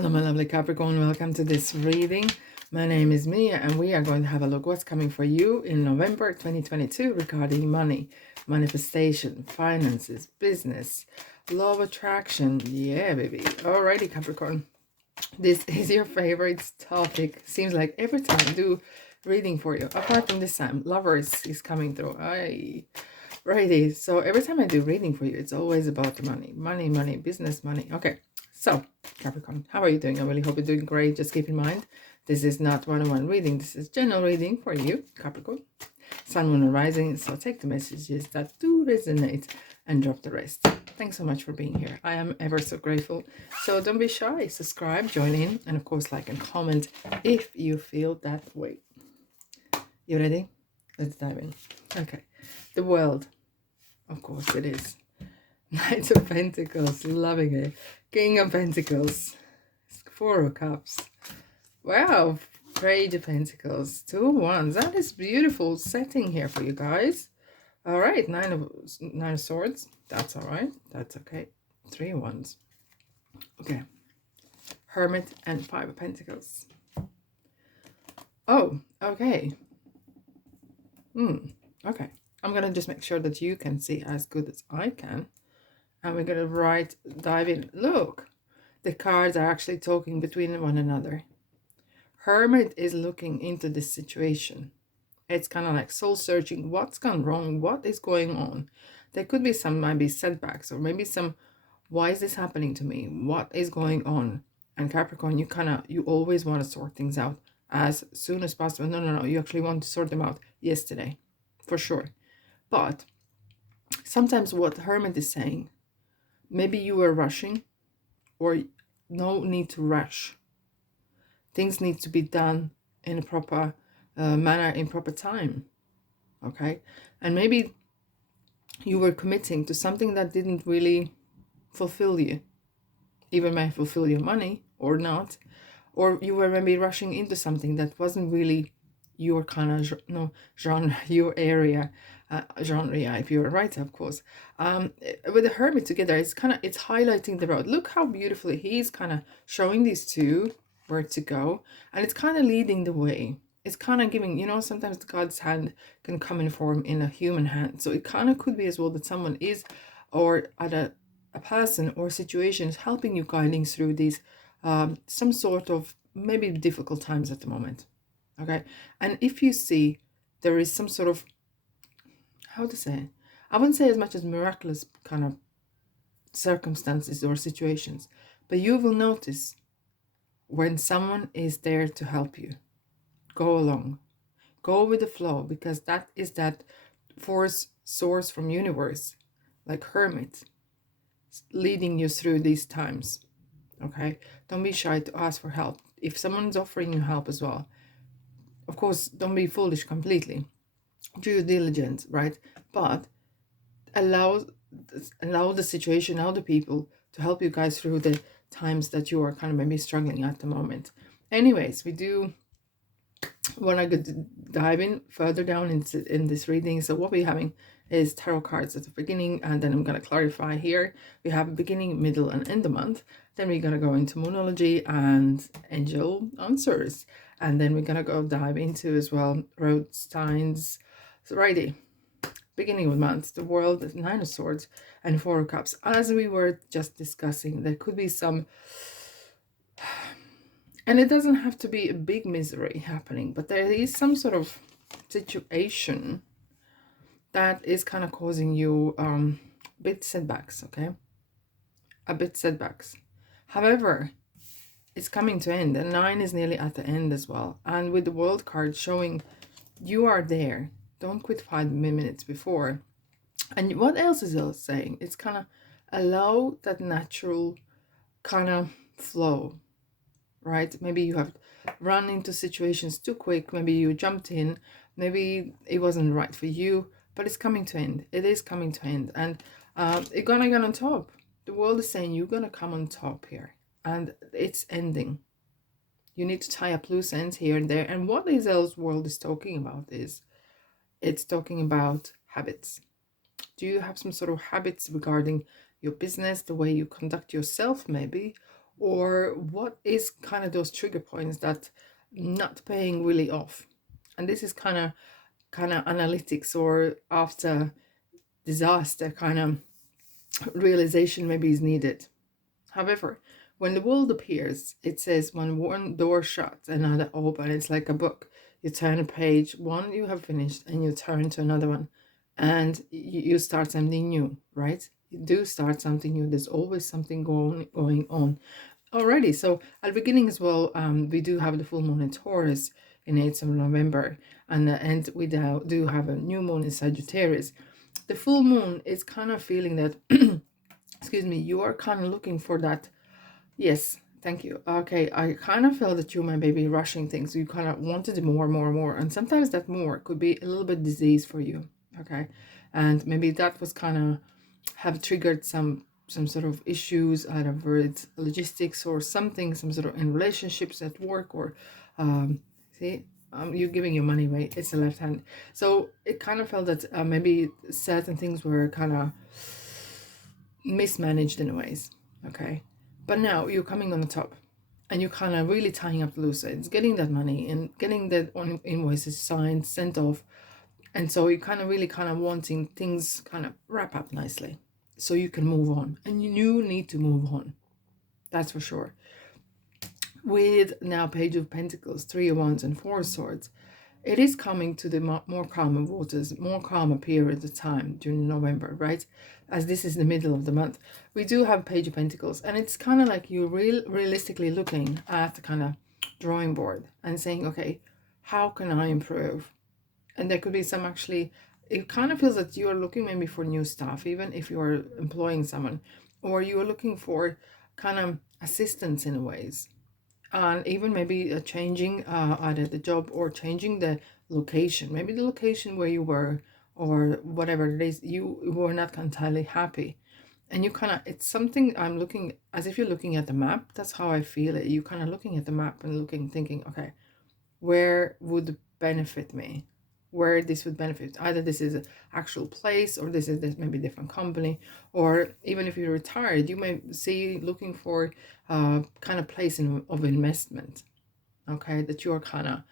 Hello, my lovely Capricorn. Welcome to this reading. My name is Mia, and we are going to have a look what's coming for you in November 2022 regarding money, manifestation, finances, business, law of attraction. Yeah, baby. Alrighty, Capricorn. This is your favorite topic. Seems like every time I do reading for you, apart from this time, lovers is coming through. Righty. So every time I do reading for you, it's always about the money, business, money. Okay. So, Capricorn, how are you doing? I really hope you're doing great. Just keep in mind, this is not one-on-one reading. This is general reading for you, Capricorn. Sun, Moon, and Rising. So take the messages that do resonate and drop the rest. Thanks so much for being here. I am ever so grateful. So don't be shy. Subscribe, join in, and of course, like and comment if you feel that way. You ready? Let's dive in. Okay. The world. Of course it is. Knight of Pentacles, loving it. King of Pentacles, Four of Cups. Wow, Page of Pentacles, 2 wands. That is beautiful setting here for you guys. All right, Nine of Swords. That's all right. That's okay. 3 wands. Okay. Hermit and 5 of Pentacles. Oh, okay. Okay. I'm gonna just make sure that you can see as good as I can. And we're going to dive in. Look, the cards are actually talking between one another. Hermit is looking into this situation. It's kind of like soul searching. What's gone wrong? What is going on? There could be some maybe setbacks or maybe some, why is this happening to me? What is going on? And Capricorn, you always want to sort things out as soon as possible. No. You actually want to sort them out yesterday, for sure. But sometimes what Hermit is saying, maybe you were rushing, or no need to rush. Things need to be done in a proper manner, in proper time. Okay? And maybe you were committing to something that didn't really fulfill you. Even may fulfill your money or not. Or you were maybe rushing into something that wasn't really your kind of genre, your area. Genre, yeah, if you're a writer, of course. With the Hermit together, it's highlighting the road. Look how beautifully he's kind of showing these two where to go, and it's kind of leading the way. It's kind of giving, sometimes God's hand can come in form in a human hand, so it kind of could be as well that someone is, or at a person or situation is helping you, guiding through these some sort of maybe difficult times at the moment. Okay, and if you see there is some sort of, how to say, I wouldn't say as much as miraculous kind of circumstances or situations, but you will notice when someone is there to help you. Go along, go with the flow, because that is that force source from universe, like Hermit, leading you through these times. Okay, don't be shy to ask for help. If someone's offering you help as well, of course, don't be foolish completely. Due diligence, right? But allow the situation, allow the people to help you guys through the times that you are kind of maybe struggling at the moment. Anyways, we do want to dive in further down in this reading. So what we're having is tarot cards at the beginning, and then I'm going to clarify here. We have a beginning, middle, and end of month. Then we're going to go into moonology and angel answers, and then we're going to go dive into as well road signs. So righty, beginning of the month, the world, 9 of Swords and 4 of Cups. As we were just discussing, there could be some, and it doesn't have to be a big misery happening, but there is some sort of situation that is kind of causing you a bit setbacks, okay? A bit setbacks. However, it's coming to end, and 9 is nearly at the end as well. And with the world card showing you are there, don't quit 5 minutes before. And what else is it saying? It's kind of allow that natural kind of flow, right? Maybe you have run into situations too quick. Maybe you jumped in. Maybe it wasn't right for you, but it's coming to end. It is coming to end. And it's gonna get on top. The world is saying you're gonna come on top here. And it's ending. You need to tie up loose ends here and there. And what this else world is talking about is, it's talking about habits. Do you have some sort of habits regarding your business, the way you conduct yourself maybe, or what is kind of those trigger points that not paying really off. And this is kind of analytics, or after disaster kind of realization maybe is needed. However, when the world appears, it says when one door shuts, another open. It's like a book. You turn a page, one you have finished, and you turn to another one, and you start something new, right? You do start something new. There's always something going on already. So at the beginning as well, we do have the full moon in Taurus in 8th of November, and we do have a new moon in Sagittarius. The full moon is kind of feeling that, excuse me, you are kind of looking for that. Yes, thank you. Okay, I kind of feel that you might be rushing things. You kind of wanted more, more, more. And sometimes that more could be a little bit disease for you. Okay. And maybe that was kind of have triggered some sort of issues, either with logistics or something, some sort of in relationships at work, or see, you're giving your money away. It's the left hand. So it kind of felt that maybe certain things were kind of mismanaged in ways. Okay. But now you're coming on the top, and you're kind of really tying up the loose ends, getting that money and getting that on invoices signed, sent off. And so you're kind of really kind of wanting things kind of wrap up nicely so you can move on. And you need to move on. That's for sure. With now Page of Pentacles, Three of Wands, and Four of Swords, it is coming to the more calmer waters, more calmer period of time during November, right? As this is the middle of the month. We do have Page of Pentacles, and it's kind of like you're realistically looking at the kind of drawing board and saying, okay, how can I improve? And there could be some actually, it kind of feels that you're looking maybe for new stuff, even if you're employing someone, or you're looking for kind of assistance in ways. And even maybe changing either the job or changing the location, maybe the location where you were, or whatever it is, you were not entirely happy. And you kind of, it's something I'm looking, as if you're looking at the map. That's how I feel it. You kind of looking at the map and thinking, okay, where would benefit me? Where this would benefit? Either this is an actual place, or this is maybe a different company, or even if you're retired, you may see looking for kind of place of investment. Okay, that you're kind of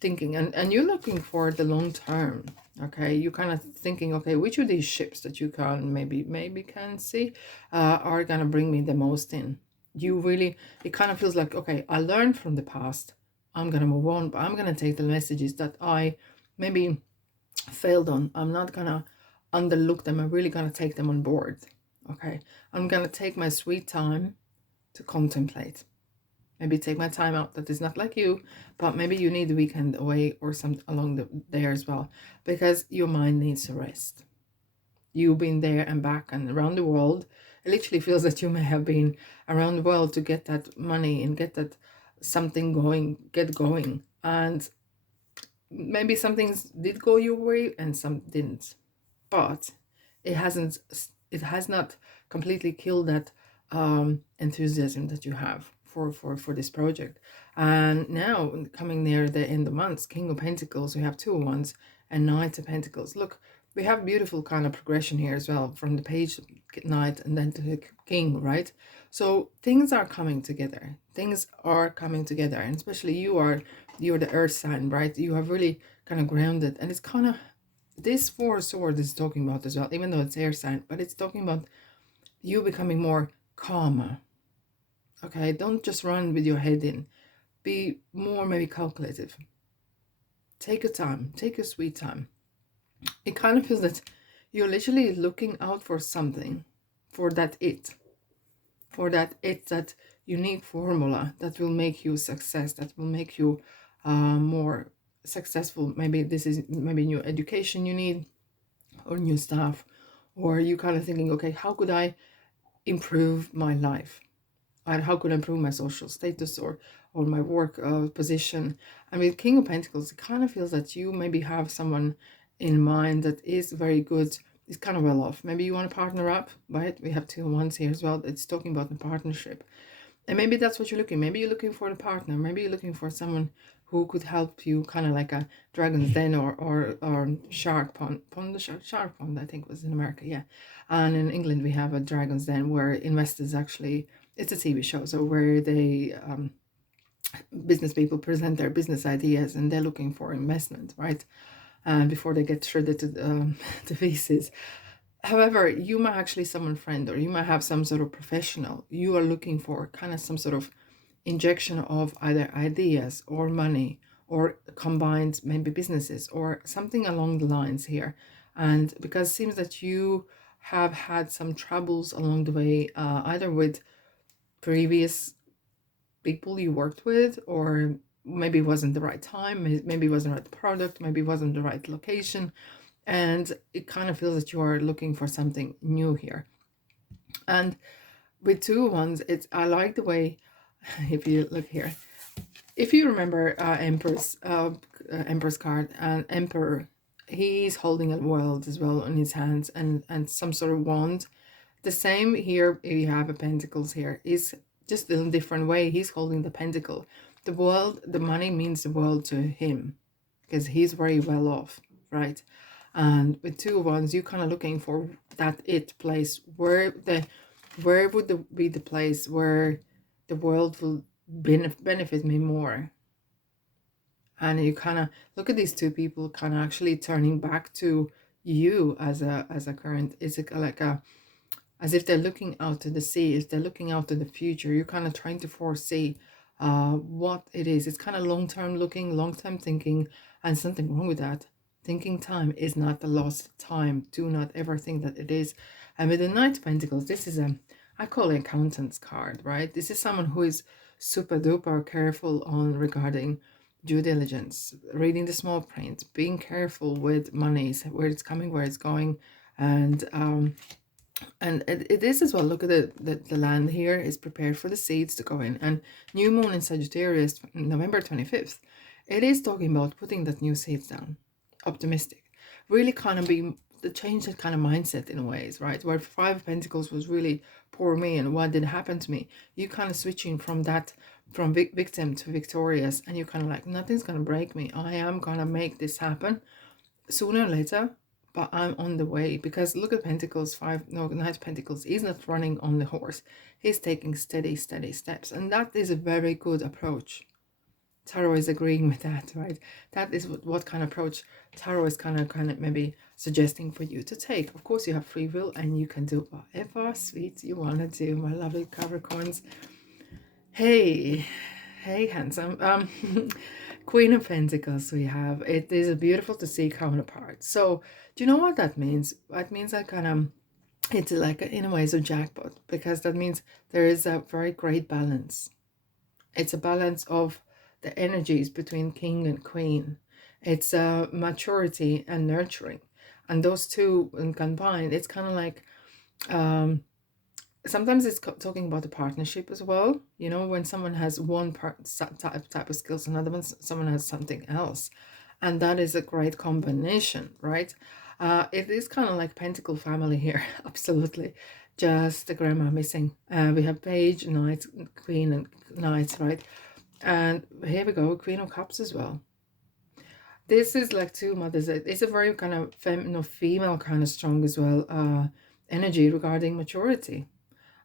thinking, and you're looking for the long term. Okay, you're kind of thinking, okay, which of these ships that you can maybe can see are gonna bring me the most in. You really, it kind of feels like, okay, I learned from the past, I'm gonna move on, but I'm gonna take the messages that I maybe failed on. I'm not gonna underlook them. I'm really gonna take them on board. Okay, I'm gonna take my sweet time to contemplate. Maybe take my time out. That is not like you, but maybe you need the weekend away or something along there as well, because your mind needs a rest. You've been there and back and around the world. It literally feels that you may have been around the world to get that money and get that something going, get going. And maybe some things did go your way and some didn't, but it has not completely killed that enthusiasm that you have for this project. And now coming near the end of the month, King of Pentacles, we have Two of Wands and Knight of Pentacles. Look, we have beautiful kind of progression here as well, from the page Knight and then to the King, right? So things are coming together. Things are coming together, and especially you're the earth sign, right? You are really kind of grounded, and it's kind of, this Four of Swords is talking about as well, even though it's air sign, but it's talking about you becoming more calmer. Okay, don't just run with your head in. Be more maybe calculative. Take your time. Take your sweet time. It kind of feels that you're literally looking out for something, for that that unique formula that will make you success, that will make you more successful. Maybe this is maybe new education you need, or new staff, or you kind of thinking, okay, how could I improve my life? And how could I improve my social status, or my work position? And with King of Pentacles, it kind of feels that you maybe have someone in mind that is very good, is kind of well off. Maybe you want to partner up, right? We have Two of Wands here as well. It's talking about the partnership. And maybe that's what you're looking. Maybe you're looking for a partner. Maybe you're looking for someone who could help you, kind of like a Dragon's Den or Shark Pond. Shark Pond, I think, was in America, yeah. And in England, we have a Dragon's Den where investors actually it's a TV show, so where they business people present their business ideas and they're looking for investment, right? Before they get shredded to the pieces. However, you might actually summon a friend, or you might have some sort of professional. You are looking for kind of some sort of injection of either ideas or money, or combined maybe businesses or something along the lines here. And because it seems that you have had some troubles along the way, either with previous people you worked with, or maybe it wasn't the right time, maybe it wasn't the right product, maybe it wasn't the right location, and it kind of feels that you are looking for something new here. And with two ones, it's, I like the way, if you look here, if you remember Empress card and Emperor, he's holding a world as well in his hands, and some sort of wand. The same here, if you have a pentacles here, is just in a different way. He's holding the pentacle. The world, the money means the world to him because he's very well off, right? And with two wands, you're kind of looking for that it place where would be the place where the world will benefit me more. And you kind of look at these two people kind of actually turning back to you as a current. Is it like a, as if they're looking out to the sea, if they're looking out to the future, you're kind of trying to foresee what it is. It's kind of long-term looking, long-term thinking, and something wrong with that. Thinking time is not the lost time. Do not ever think that it is. And with the Knight of Pentacles, this is I call it accountant's card, right? This is someone who is super duper careful on regarding due diligence, reading the small print, being careful with monies, where it's coming, where it's going, and it is as well. Look at the land here is prepared for the seeds to go in. And new moon in Sagittarius, November 25th, it is talking about putting that new seeds down. Optimistic, really kind of be the change, that kind of mindset in ways, right? Where Five of Pentacles was really poor me and what did happen to me. You kind of switching from that, from victim to victorious, and you kind of like, nothing's gonna break me. I am gonna make this happen sooner or later, but I'm on the way. Because look at Pentacles, Knight of Pentacles. He's not running on the horse. He's taking steady steps. And that is a very good approach. Tarot is agreeing with that, right? That is what kind of approach Tarot is kind of maybe suggesting for you to take. Of course, you have free will and you can do whatever sweet you want to do, my lovely Capricorns. Hey, handsome. Queen of Pentacles we have. It is a beautiful to see counterpart. So do you know what that means? That means that kind of, it's like in a way it's a jackpot, because that means there is a very great balance. It's a balance of the energies between king and queen. It's maturity and nurturing, and those two combined, it's kind of like sometimes it's talking about a partnership as well. You know, when someone has one type of skills, another one, someone has something else, and that is a great combination, right? It is kind of like Pentacle family here. Absolutely. Just the grandma missing. We have Page, Knight, Queen, and Knights, right? And here we go, Queen of Cups as well. This is like two mothers. It's a very kind of female kind of strong as well energy regarding maturity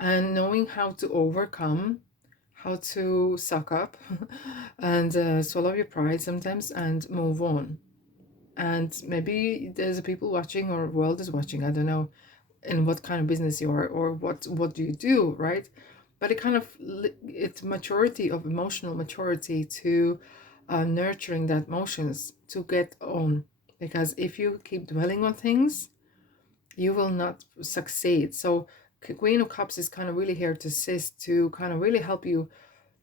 and knowing how to overcome, how to suck up and swallow your pride sometimes and move on. And maybe there's people watching, or world is watching, I don't know in what kind of business you are, or what do you do, right? But it kind of, it's maturity of emotional maturity to nurturing that emotions to get on. Because if you keep dwelling on things, you will not succeed. So Queen of Cups is kind of really here to assist, to kind of really help you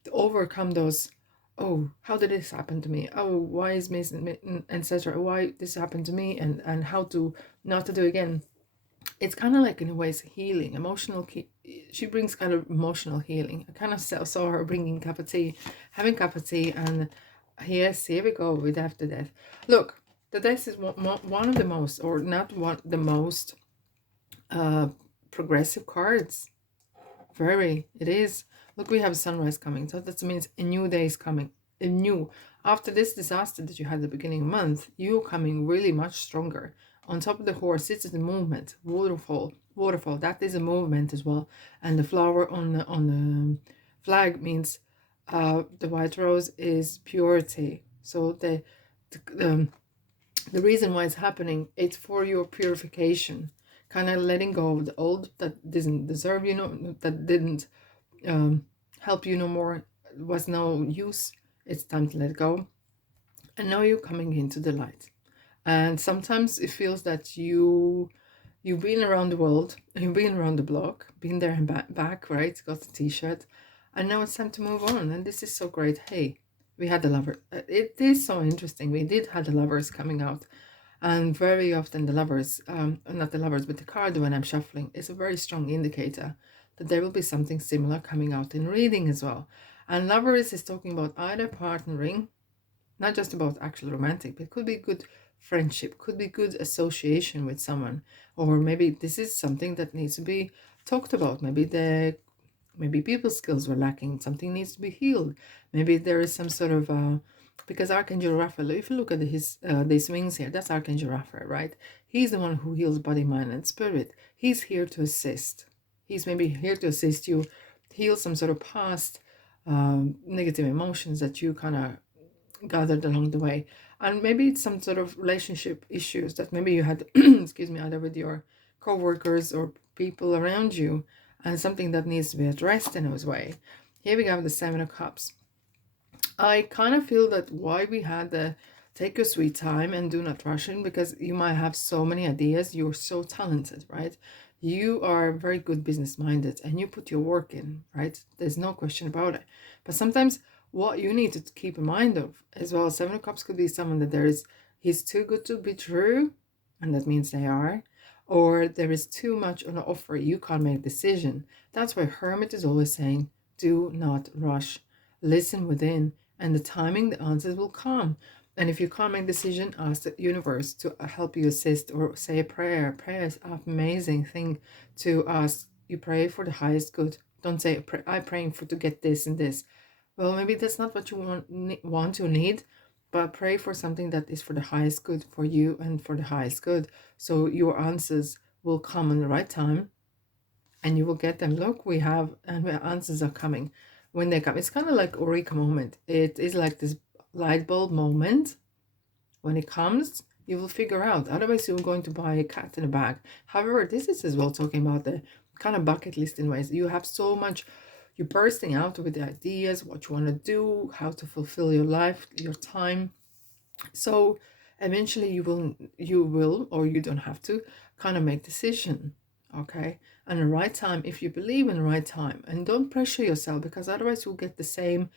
to overcome those, oh, how did this happen to me? Oh, why is me, etc. Why this happened to me, and how to not to do again. It's kind of like in a way healing, emotional. She brings kind of emotional healing. I kind of saw her bringing cup of tea, having cup of tea, and yes, here we go with After Death. Look, the death is one of the most, or not one, the most progressive cards. Very, it is. Look, we have sunrise coming, so that means a new day is coming. A new, after this disaster that you had at the beginning of the month, you coming really much stronger. On top of the horse, it's the movement, waterfall, Waterfall, that is a movement as well. And the flower on the flag means the white rose is purity. So the the reason why it's happening, it's for your purification, kind of letting go of the old that didn't deserve you, no, that didn't um, help you no more, was no use. It's time to let go, and now you're coming into the light. And sometimes it feels that you've been around the world, you've been around the block, been there and back, right? Got the t-shirt, and now it's time to move on. And this is so great. Hey, we had the lover. It is so interesting. We did have the lovers coming out, and very often the lovers, not the lovers, but the card when I'm shuffling is a very strong indicator that there will be something similar coming out in reading as well. And lovers is talking about either partnering, not just about actual romantic, but it could be good friendship, could be good association with someone, or maybe this is something that needs to be talked about. Maybe people skills were lacking, something needs to be healed. Maybe there is some sort of because Archangel Raphael, if you look at his these wings here, that's Archangel Raphael, right? He's the one who heals body, mind, and spirit. He's here to assist. He's maybe here to assist you heal some sort of past negative emotions that you kind of gathered along the way. And maybe it's some sort of relationship issues that maybe you had excuse me, either with your co-workers or people around you, and something that needs to be addressed in a way. Here we have the Seven of Cups. I kind of feel that why we had the take your sweet time and do not rush in, because you might have so many ideas. You're so talented, right? You are very good business minded and you put your work in, right? There's no question about it. But sometimes what you need to keep in mind of as well, Seven of Cups could be someone that he's too good to be true, and that means they are, or there is too much on offer, you can't make a decision. That's why Hermit is always saying, do not rush, listen within, and the timing, the answers will come. And if you can't make a decision, ask the universe to help you assist, or say a prayer. Prayer is an amazing thing to ask. You pray for the highest good. Don't say, I'm praying for to get this and this. Well, maybe that's not what you want to need, but pray for something that is for the highest good for you and for the highest good. So your answers will come in the right time and you will get them. Look, we have, and the answers are coming when they come. It's kind of like Eureka moment. It is like this light bulb moment. When it comes, you will figure out. Otherwise, you're going to buy a cat in a bag. However, this is as well talking about the kind of bucket list in ways. You have so much, you're bursting out with the ideas, what you want to do, how to fulfill your life, your time. So eventually you will, or you don't have to, kind of make decision. Okay, and the right time, if you believe in the right time, and don't pressure yourself, because otherwise you'll get the same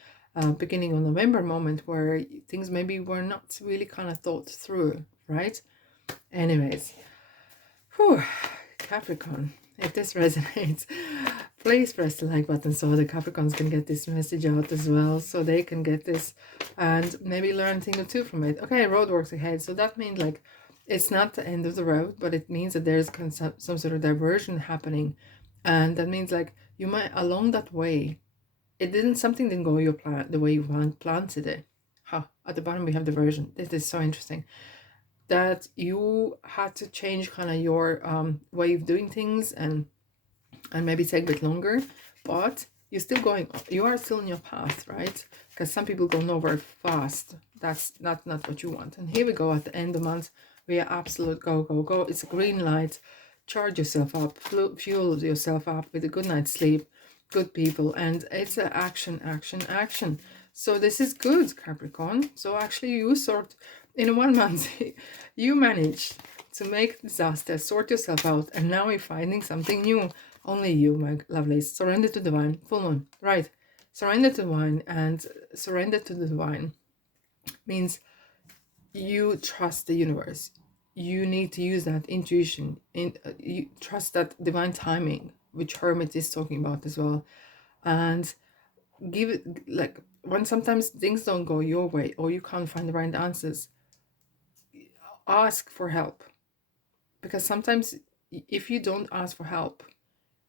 beginning of November moment where things maybe were not really kind of thought through, right? Anyways, whew, Capricorn, if this resonates, please press the like button so the Capricorns can get this message out as well, so they can get this and maybe learn a thing or two from it. Okay, roadworks ahead. So that means like it's not the end of the road, but it means that there's some sort of diversion happening. And that means like you might, along that way, something didn't go your plan, the way you planted it. At the bottom we have diversion. This is so interesting. That you had to change kind of your way of doing things and maybe take a bit longer, but you're still going, you are still in your path, right? Because some people go nowhere fast. That's not what you want. And here we go at the end of the month. We are absolute go, go, go. It's a green light. Charge yourself up, fuel yourself up with a good night's sleep, good people, and it's a action, action, action. So this is good, Capricorn. So actually you in 1 month, you managed to make disaster, sort yourself out, and now you're finding something new. Only you, my lovelies. Surrender to divine. Full moon. Right. Surrender to divine, and surrender to the divine means you trust the universe. You need to use that intuition. You trust that divine timing, which Hermit is talking about as well. And give it, like, when sometimes things don't go your way or you can't find the right answers, ask for help. Because sometimes if you don't ask for help,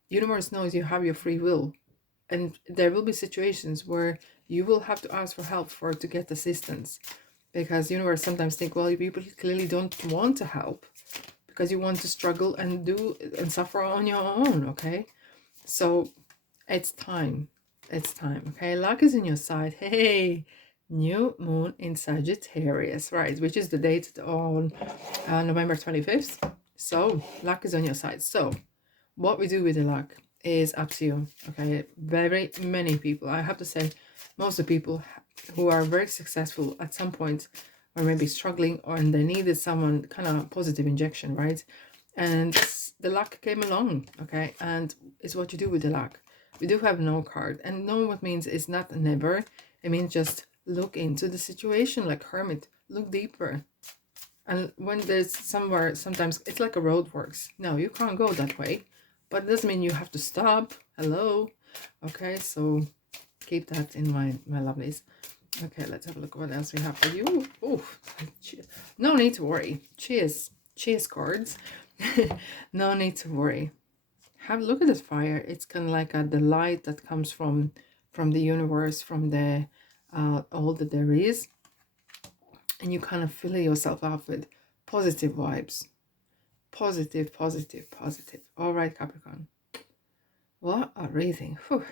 universe knows you have your free will, and there will be situations where you will have to ask for help to get assistance, because universe sometimes think, well, people clearly don't want to help because you want to struggle and do and suffer on your own, okay? So it's time. It's time, okay? Luck is in your side. Hey, new moon in Sagittarius, right? Which is the date on November 25th. So luck is on your side. So what we do with the luck is up to you, okay? Very many people, I have to say, most of the people who are very successful at some point or maybe struggling, or and they needed someone kind of positive injection, right? And the luck came along, okay? And it's what you do with the luck. We do have no card, and no what means is not never. It means just look into the situation like hermit, look deeper. And when there's somewhere, sometimes it's like a road works. No, you can't go that way, but it doesn't mean you have to stop. Hello. Okay, so keep that in mind, my lovelies. Okay, let's have a look what else we have for you. Oh, no need to worry. Cheers. Cheers cards. No need to worry. Have a look at this fire. It's kind of like the light that comes from the universe, from the all that there is. And you kind of fill yourself up with positive vibes. Positive, positive, positive. All right, Capricorn. What a reading. Whew.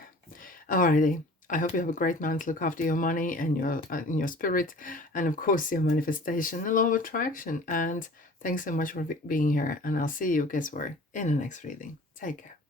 Alrighty. I hope you have a great month. Look after your money and your spirit, and of course your manifestation and law of attraction. And thanks so much for being here. And I'll see you, guess where, in the next reading. Take care.